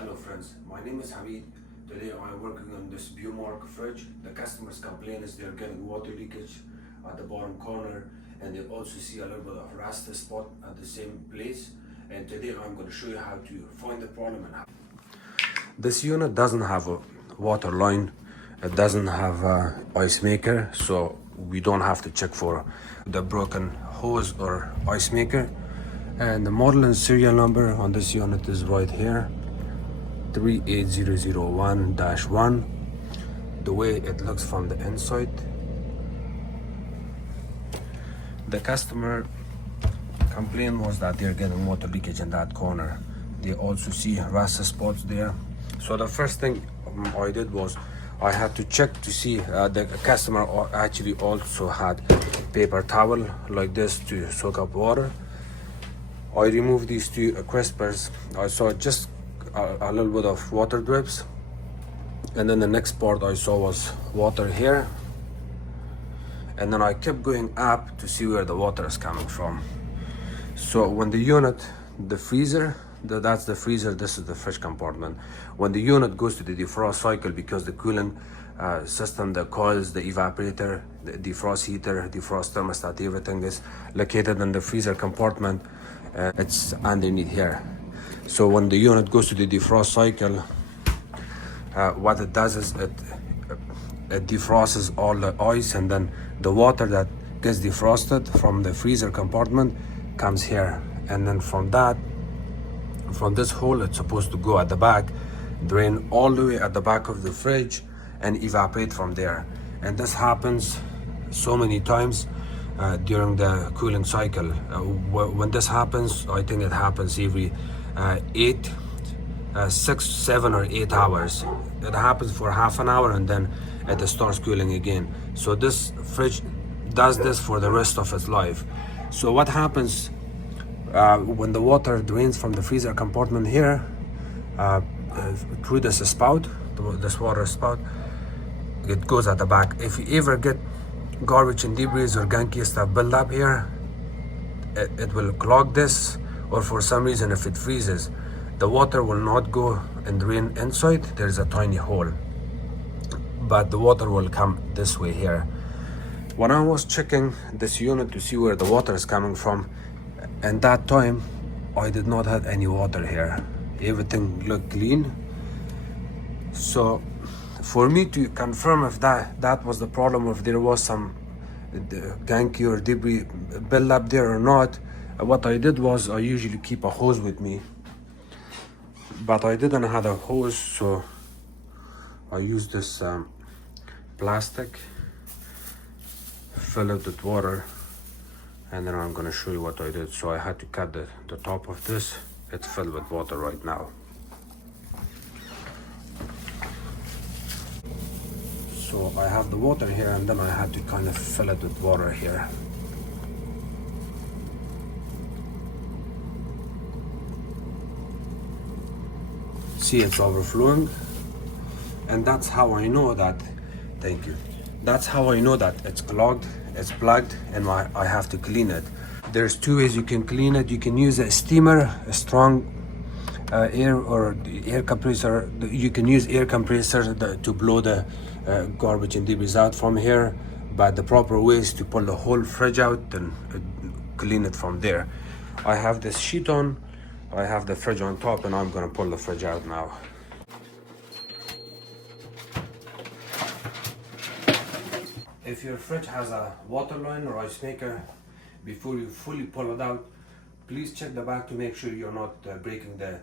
Hello friends, my name is Hamid. Today I'm working on this beaumark fridge. The customers complain is they're getting water leakage at the bottom corner, and they also see a little bit of rusty spot at the same place. And today I'm going to show you how to find the problem and how. This unit doesn't have a water line, it doesn't have a ice maker, so we don't have to check for the broken hose or ice maker. And the model and serial number on this unit is right here, 38001-1. The way it looks from the inside, the customer complaint was that they're getting water leakage in that corner. They also see rusty spots there. So the first thing I did was I had to check to see the customer actually also had paper towel like this to soak up water. I removed these two crispers. I saw just a little bit of water drips, and then the next part I saw was water here, and then I kept going up to see where the water is coming from. So when the unit, the freezer, that's the freezer, this is the fridge compartment. When the unit goes to the defrost cycle, because the cooling system, the coils, the evaporator, the defrost heater, defrost thermostat, everything is located in the freezer compartment. It's underneath here. So when the unit goes to the defrost cycle, what it does is it defrosts all the ice, and then the water that gets defrosted from the freezer compartment comes here, and then from this hole it's supposed to go at the back, drain all the way at the back of the fridge and evaporate from there. And this happens so many times during the cooling cycle. When this happens, I think it happens every 6, 7 or 8 hours. It happens for half an hour and then it starts cooling again. So this fridge does this for the rest of its life. So what happens when the water drains from the freezer compartment here through this spout, this water spout, it goes at the back. If you ever get garbage and debris or gunky stuff build up here, it will clog this, or for some reason if it freezes, the water will not go and drain inside. There's a tiny hole, but the water will come this way here. When I was checking this unit to see where the water is coming from, and that time I did not have any water here. Everything looked clean. So for me to confirm if that was the problem, if there was some gunky or debris built up there or not, what I did was I usually keep a hose with me, but I didn't have a hose, so I used this plastic, fill it with water, and then I'm gonna show you what I did. So I had to cut the top of this. It's filled with water right now. So I have the water here, and then I had to kind of fill it with water here. See, it's overflowing, and that's how I know that, thank you, that's how I know that it's clogged, it's plugged, and I have to clean it. There's two ways you can clean it. You can use a steamer, a strong air or air compressor. You can use air compressor to blow the garbage and debris out from here, but the proper way is to pull the whole fridge out and clean it from there. I have this sheet on, I have the fridge on top, and I'm gonna pull the fridge out now. If your fridge has a water line or ice maker, before you fully pull it out, please check the back to make sure you're not breaking the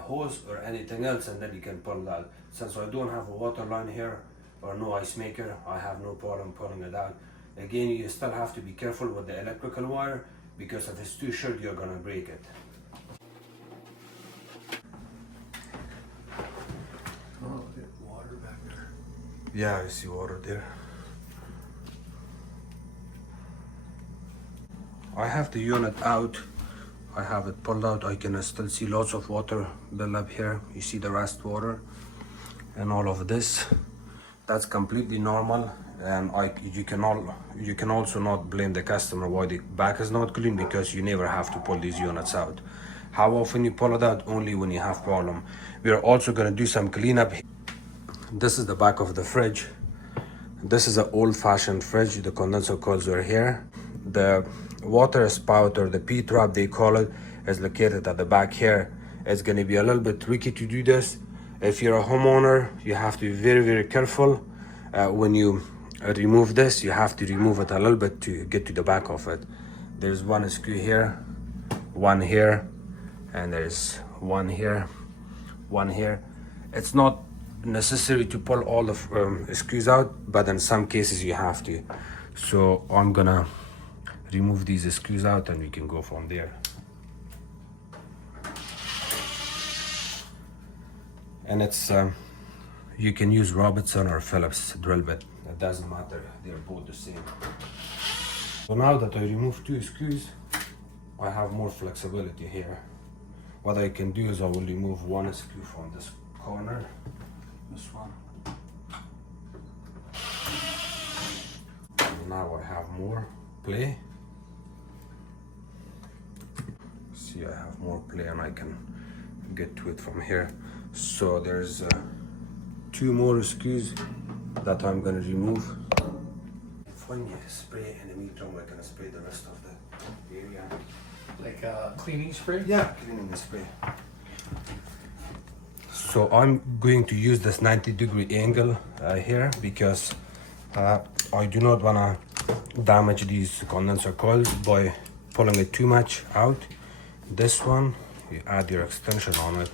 hose or anything else, and then you can pull it out. Since I don't have a water line here or no ice maker, I have no problem pulling it out. Again, you still have to be careful with the electrical wire, because if it's too short, you're gonna break it. Oh, water back there. Yeah, I see water there. I have the unit out. I have it pulled out. I can still see lots of water build up here. You see the rust water and all of this. That's completely normal, and you can also not blame the customer why the back is not clean, because you never have to pull these units out. How often you pull it out? Only when you have problem. We are also gonna do some cleanup. This is the back of the fridge. This is an old-fashioned fridge. The condenser coils are here. The water spout, or the P-trap they call it, is located at the back here. It's gonna be a little bit tricky to do this. If you're a homeowner, you have to be very, very careful. When you remove this, you have to remove it a little bit to get to the back of it. There's one screw here, one here, and there's one here, one here. It's not necessary to pull all the screws out, but in some cases you have to. So I'm gonna remove these screws out and we can go from there. And it's you can use Robertson or Phillips drill bit, it doesn't matter, they're both the same. So now that I removed 2 screws, I have more flexibility here. What I can do is I will remove 1 screw from this corner, this one. And now I have more play. See, I have more play and I can get to it from here. So there's 2 more screws that I'm gonna remove. When you spray in a meat drum, I can spray the rest of the area. Like a cleaning spray? Yeah, cleaning spray. So I'm going to use this 90-degree angle here because I do not wanna damage these condenser coils by pulling it too much out. This one, you add your extension on it.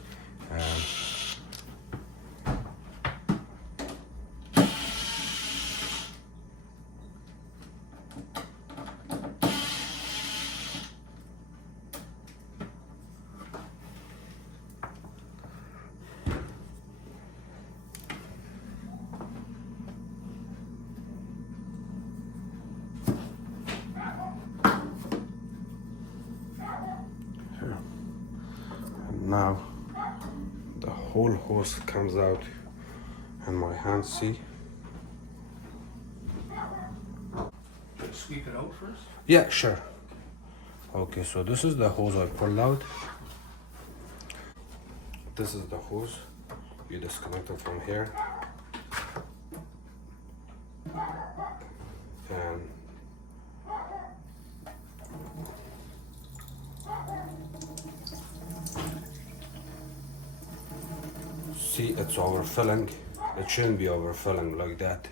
Now the whole hose comes out and my hands, see? Sweep it out first? Yeah, sure. Okay, so this is the hose I pulled out. This is the hose. You disconnect it from here. And see, it's overfilling. It shouldn't be overfilling like that.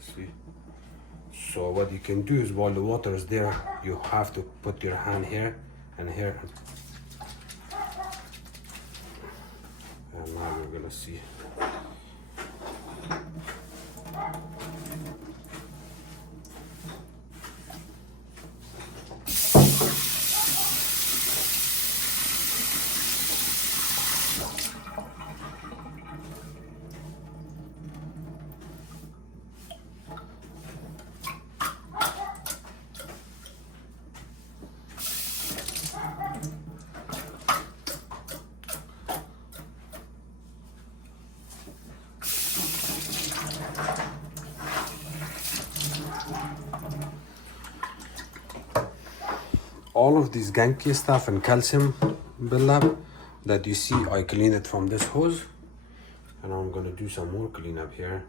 See? So what you can do is, while the water is there, you have to put your hand here and here. And now we're gonna see. All of this ganky stuff and calcium buildup that you see, I clean it from this hose, and I'm gonna do some more cleanup here.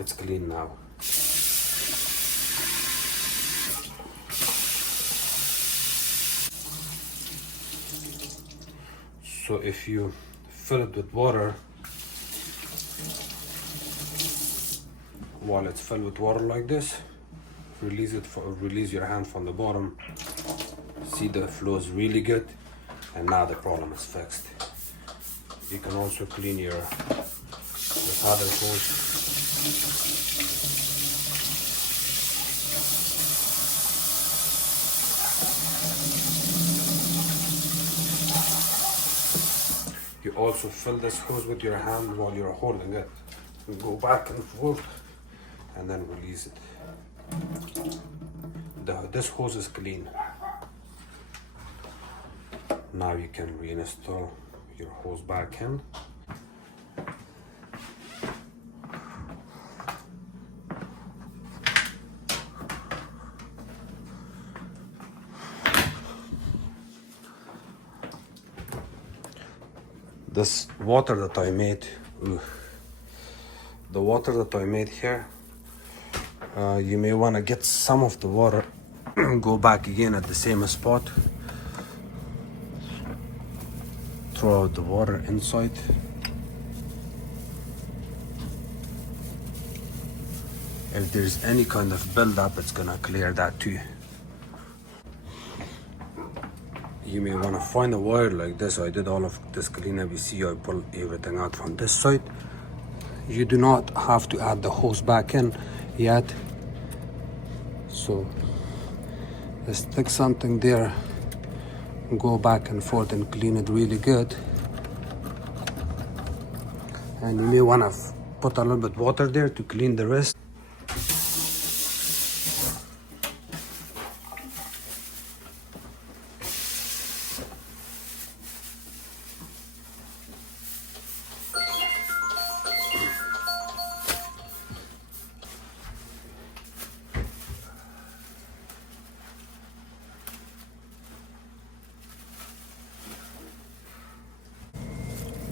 It's clean now. So if you fill it with water, while it's filled with water like this, release your hand from the bottom. See, the flow is really good, and now the problem is fixed. You can also clean this other hose. You also fill this hose with your hand while you're holding it. You go back and forth and then release it. This hose is clean. Now you can reinstall your hose back in. This water that I made, the water that I made here, you may want to get some of the water, go back again at the same spot, throw out the water inside. If there's any kind of buildup, it's gonna clear that too. You may want to find a wire like this. I did all of this cleanup. You see I pulled everything out from this side. You do not have to add the hose back in yet. So stick something there, go back and forth and clean it really good. And you may want to put a little bit water there to clean the rest.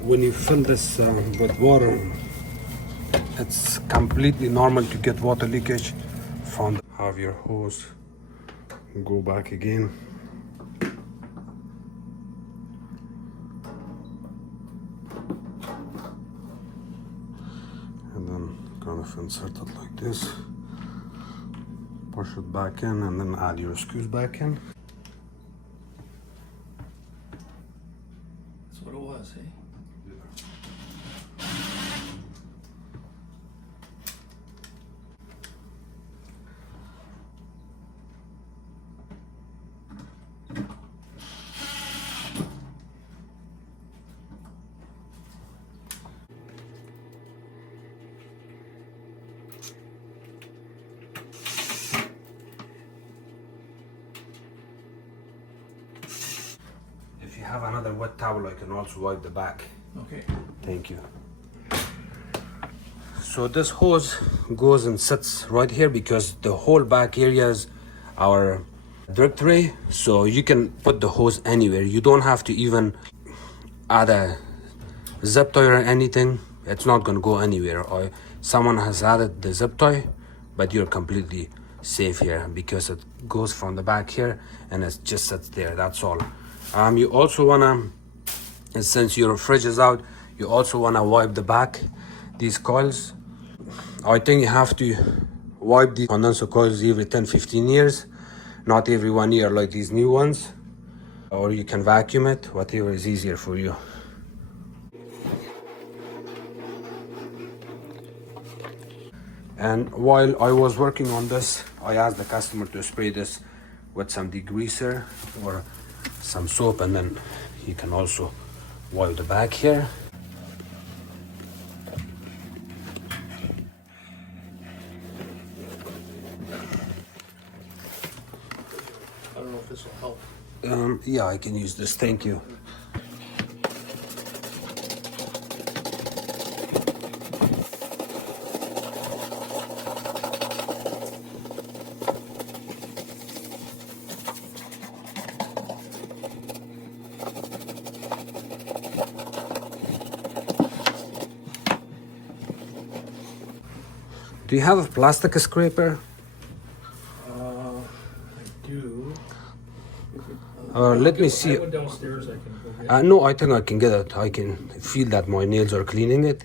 When you fill this with water, it's completely normal to get water leakage from have your hose go back again. And then kind of insert it like this, push it back in, and then add your screws back in. That's what it was, eh? If you have another wet towel, I can also wipe the back. Okay. Thank you. So this hose goes and sits right here because the whole back area is our drip tray. So you can put the hose anywhere. You don't have to even add a zip tie or anything. It's not gonna go anywhere. Or someone has added the zip tie, but you're completely safe here because it goes from the back here and it just sits there. That's all. You also wanna, since your fridge is out, you also wanna wipe the back, these coils. I think you have to wipe these condenser coils every 10-15 years, not every 1 year like these new ones. Or you can vacuum it, whatever is easier for you. And while I was working on this, I asked the customer to spray this with some degreaser or some soap, and then you can also wipe the back here. I don't know if this will help. Yeah, I can use this, thank you. Do you have a plastic scraper? I do. Let me see. I went downstairs, I can go get it. No, I think I can get it. I can feel that my nails are cleaning it.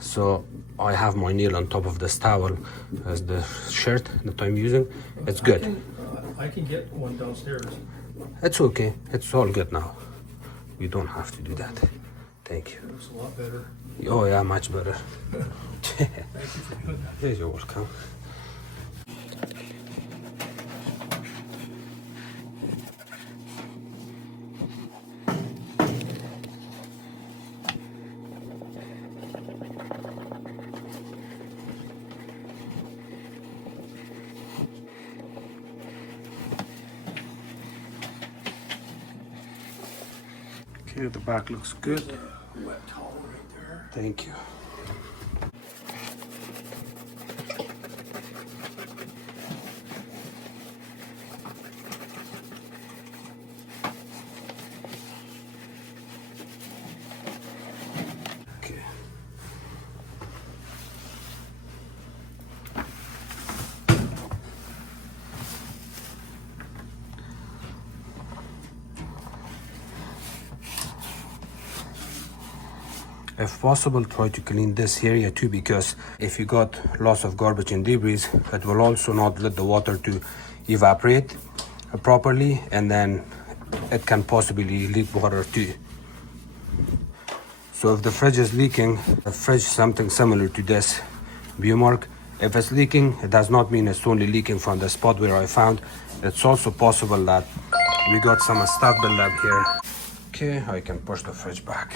So I have my nail on top of this towel as the shirt that I'm using. It's good. I can get one downstairs. It's okay. It's all good now. You don't have to do that. Thank you. It looks a lot better. Oh yeah, much better. Thank you for doing that. You're welcome. Okay, the back looks good. Wet towel right there. Thank you. Okay. If possible, try to clean this area too, because if you got lots of garbage and debris, it will also not let the water to evaporate properly, and then it can possibly leak water too. So if the fridge is leaking, the fridge is something similar to this beaumark. If it's leaking, it does not mean it's only leaking from the spot where I found. It's also possible that we got some stuff built up here. Okay, I can push the fridge back.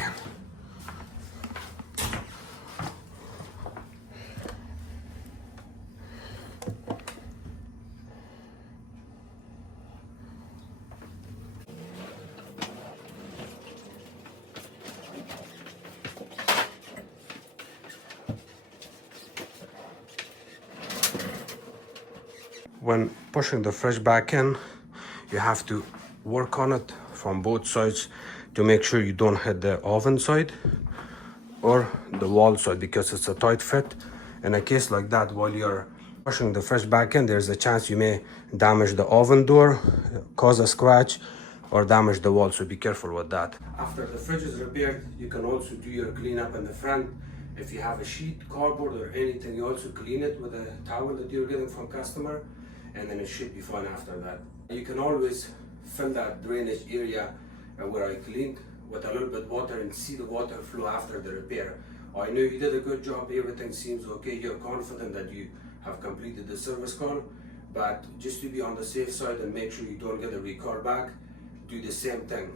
When pushing the fridge back in, you have to work on it from both sides to make sure you don't hit the oven side or the wall side, because it's a tight fit. In a case like that, while you're pushing the fridge back in, there's a chance you may damage the oven door, cause a scratch, or damage the wall, so be careful with that. After the fridge is repaired, you can also do your cleanup in the front. If you have a sheet, cardboard, or anything, you also clean it with a towel that you're getting from customer, and then it should be fine after that. You can always fill that drainage area where I cleaned with a little bit of water and see the water flow after the repair. I know you did a good job, everything seems okay, you're confident that you have completed the service call, but just to be on the safe side and make sure you don't get a recall back, do the same thing.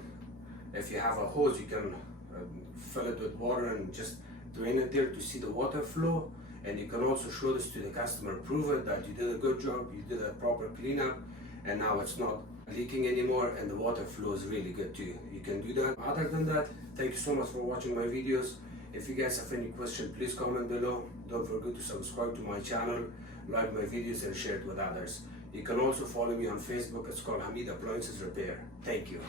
If you have a hose, you can fill it with water and just drain it there to see the water flow. And you can also show this to the customer, prove it that you did a good job, you did a proper cleanup, and now it's not leaking anymore and the water flow is really good too. You can do that. Other than that, thank you so much for watching my videos. If you guys have any questions, please comment below. Don't forget to subscribe to my channel, like my videos, and share it with others. You can also follow me on Facebook. It's called Hamid Appliances Repair. Thank you.